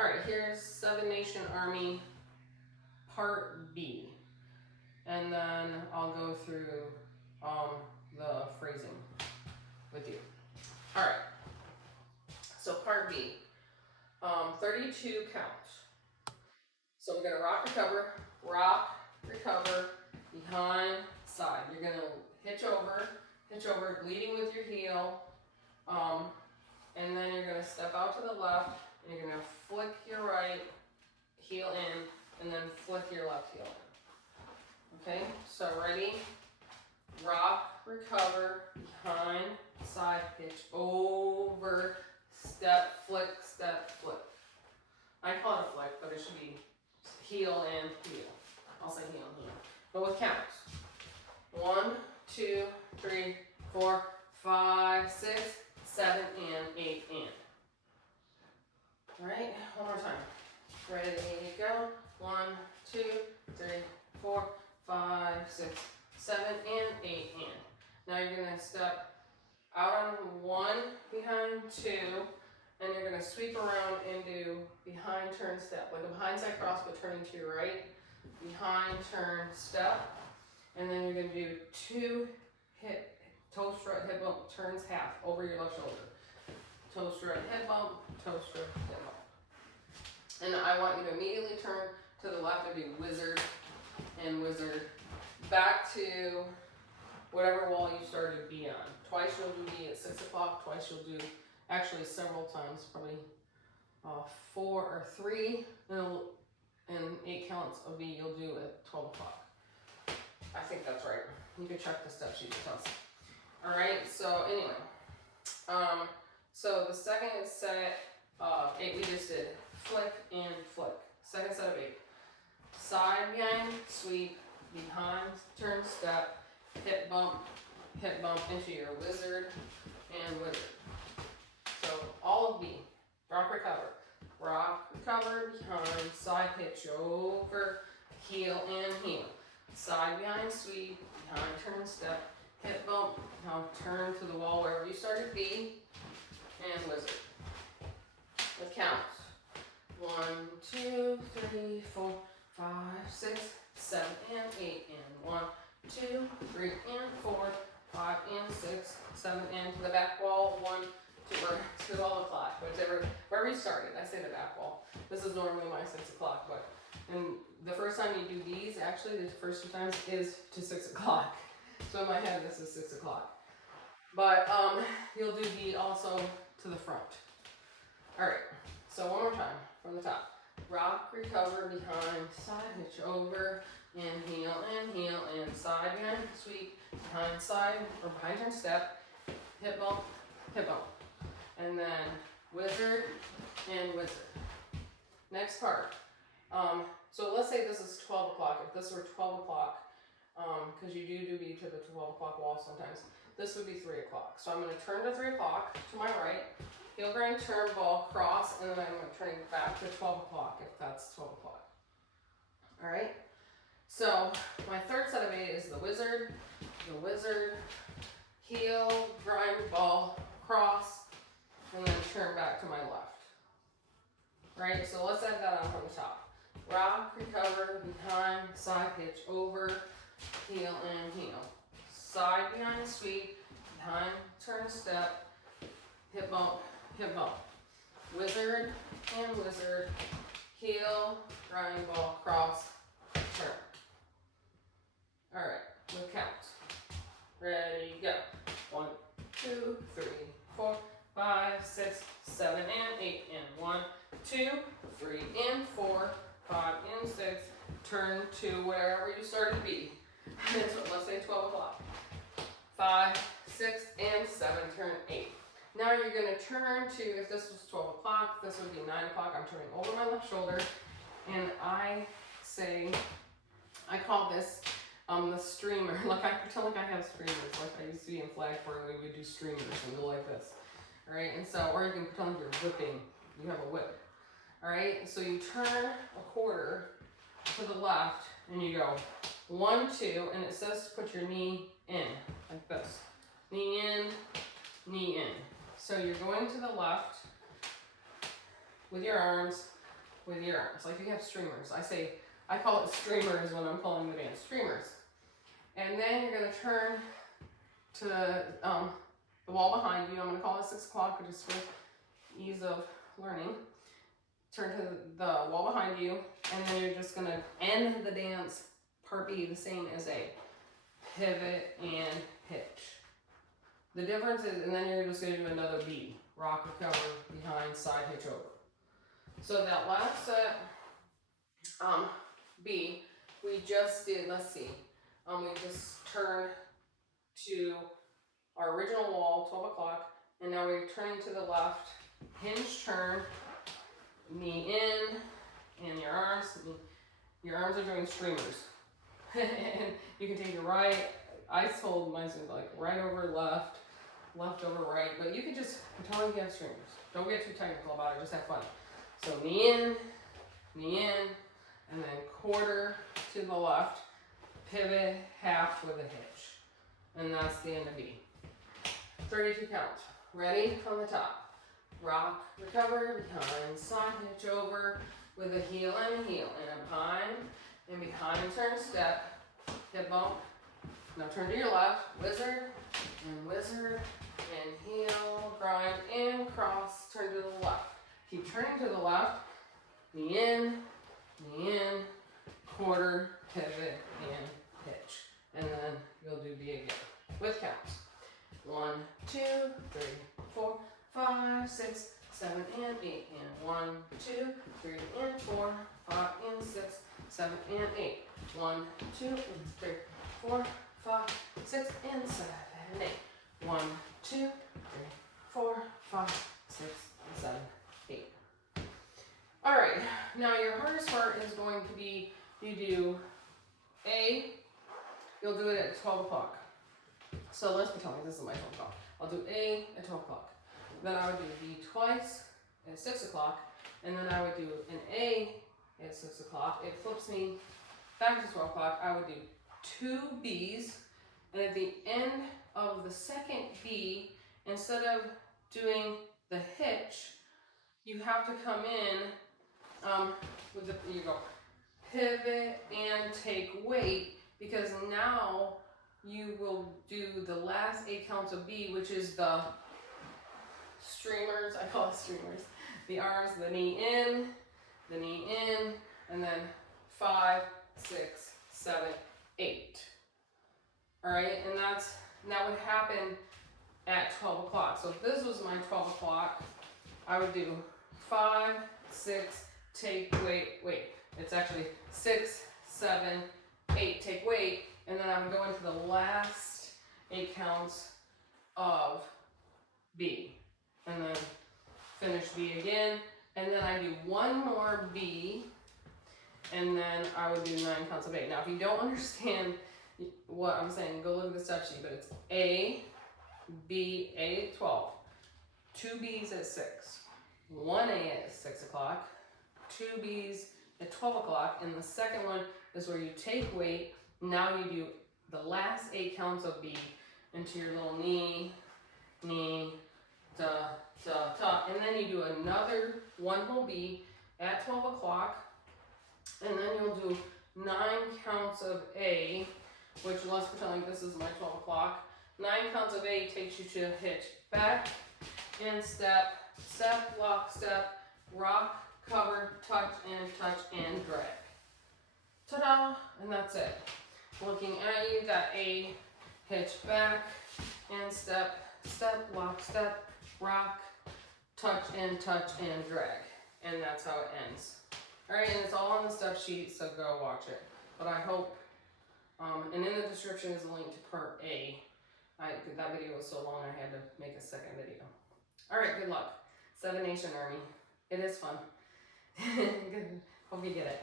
All right, here's Seven Nation Army Part B. And then I'll go through the phrasing with you. All right, so Part B, 32 counts. So we're gonna rock, recover, behind, side. You're gonna hitch over, leading with your heel, and then you're gonna step out to the left, and you're gonna flick your right heel in, and then flick your left heel in. Okay, so ready? Rock, recover, behind, side, pitch, over, step, flick, I call it a flick, but it should be heel and heel. I'll say heel and heel. But with counts. 1, 2, 3, 4, 5, 6, 7, and 8, and. Alright, one more time. Ready, go. 1, 2, 3, 4, 5, 6, 7, and 8, and. Now you're going to step out on 1, behind 2, and you're going to sweep around and do behind turn step, like a behind side cross but turning to your right, behind turn step, and then you're going to do 2 toe strut, hip bump, turns half over your left shoulder. Toe strut, hip bump, toe strut, hip bump. And I want you to immediately turn to the left and do wizard and wizard back to whatever wall you started B on. Twice you'll do B at 6 o'clock, twice you'll do, actually several times, probably 4 or 3, and 8 counts of B you'll do at 12 o'clock. I think that's right. You can check the step sheet, it tells you. All right, so anyway, so the second set of 8 we just did flick and flick. Second set of 8. Side behind, sweep, behind, turn step, hip bump into your wizard and wizard. So all of B, rock, recover, behind, side pitch, over, heel and heel. Side behind, sweep, behind, turn step, hip bump, now turn to the wall wherever you started B, and wizard. With counts. 1, 2, 3, 4, 5, 6, 7, and 8, and 1, 2, 3, and 4, 5, and 6, 7, and to the back wall, 1, 2, or to 12 o'clock, wherever you started. I say the back wall. This is normally my 6 o'clock, but and the first time you do these, actually, the first 2 times is to 6 o'clock. So in my head, this is 6 o'clock. But you'll do B also to the front. All right, so one more time from the top. Rock, recover, behind, side, hitch over, and side, behind, sweep, behind, side, or behind turn step, hip bump, and then wizard and wizard. Next part. So let's say this is 12 o'clock. If this were 12 o'clock, because you do B to the 12 o'clock wall sometimes, this would be 3 o'clock. So I'm going to turn to 3 o'clock to my right, heel grind, turn, ball, cross, and then I'm going to turn back to 12 o'clock if that's 12 o'clock. All right? So my third set of 8 is the wizard, heel, grind, ball, cross, and then turn back to my left. Right? So let's add that on from the top. Rock, recover, behind, side pitch, over, heel and heel. Side behind, sweep, behind, turn step, hip bump. Wizard and wizard, heel, grind, ball, cross, turn. All right, with counts. Ready, go. 1, 2, 3, 4, 5, 6, 7, and 8, and 1, 2, 3, and 4, 5, and 6. Turn to wherever you started B. Let's say 12 o'clock. 5, 6, and 7. Turn 8. Now you're going to turn to, if this was 12 o'clock, this would be 9 o'clock. I'm turning over my left shoulder, and I call this the streamer. Like I pretend like I have streamers, like I used to be in flag corps, and we would do streamers and go like this. All right, and so, or you can pretend you're whipping. You have a whip. All right, so you turn a quarter to the left, and you go 1, 2, and it says to put your knee in, like this. Knee in, knee in. So you're going to the left with your arms, with your arms. Like you have streamers. I call it streamers when I'm calling the dance. Streamers. And then you're gonna turn to the wall behind you. I'm gonna call it 6 o'clock just for ease of learning. Turn to the wall behind you, and then you're just gonna end the dance part B the same as A. Pivot and hitch. The difference is, and then you're just gonna do another B. Rock, recover, behind, side, hitch over. So that last set, B, we just did, let's see, we just turned to our original wall, 12 o'clock, and now we're turning to the left, hinge turn, knee in, and your arms are doing streamers. And you can take your right, I told mine like right over left, left over right, but you can just pretend you have streamers. Don't get too technical about it, just have fun. So knee in, and then quarter to the left, pivot, half with a hitch. And that's the end of B. 32 counts. Ready? On the top. Rock, recover, behind, side, hitch over, with a heel and a heel. And behind, turn, step, hip bump. Now turn to your left, wizard, and heel, grind, and cross, turn to the left. Keep turning to the left, knee in, quarter, pivot, and hitch. And then you'll do B again, with counts. 1, 2, 3, 4, 5, 6, 7, and 8. And 1, 2, 3, and 4, 5, and 6, 7, and 8. 1, 2, 3, 4, 5, 6, and 7, 8. 1, 2, 3, 4, 5, 6, 7, 8. All right, now your hardest part is going to be, you do A, you'll do it at 12 o'clock. So let's pretend like this is my 12 o'clock. I'll do A at 12 o'clock. Then I would do B twice at 6 o'clock, and then I would do an A at 6 o'clock. It flips me back to 12 o'clock. I would do 2 B's, and at the end of the second B, instead of doing the hitch, you have to come in with the, you go, pivot and take weight, because now you will do the last 8 counts of B, which is the streamers, I call it streamers, the arms, the knee in, and then 5, 6, 7, 8. All right, and that would happen at 12 o'clock. So if this was my 12 o'clock, I would do 5, 6, take weight. It's actually 6, 7, 8, take weight, and then I would go into the last 8 counts of B, and then finish B again, and then I do 1 more B, and then I would do 9 counts of A. Now, if you don't understand what I'm saying, go look at the step sheet, but it's A, B, A at 12, 2 B's at 6, 1 A at 6 o'clock, 2 B's at 12 o'clock, and the second one is where you take weight. Now you do the last 8 counts of B into your little knee, da, da, da, and then you do another 1 whole B at 12 o'clock, and then you'll do 9 counts of A, which let's pretend like this is my 12 o'clock. 9 counts of A takes you to hitch, back, and step, lock, step, rock, cover, touch, and drag. Ta-da! And that's it. Looking at you, got A, hitch back, and step, lock, step, rock, touch, and drag. And that's how it ends. All right, and it's all on the step sheet, so go watch it. But I hope, and in the description is a link to part A. That video was so long I had to make a second video. All right, good luck. 7 Nation Army. It is fun. Good. Hope you get it.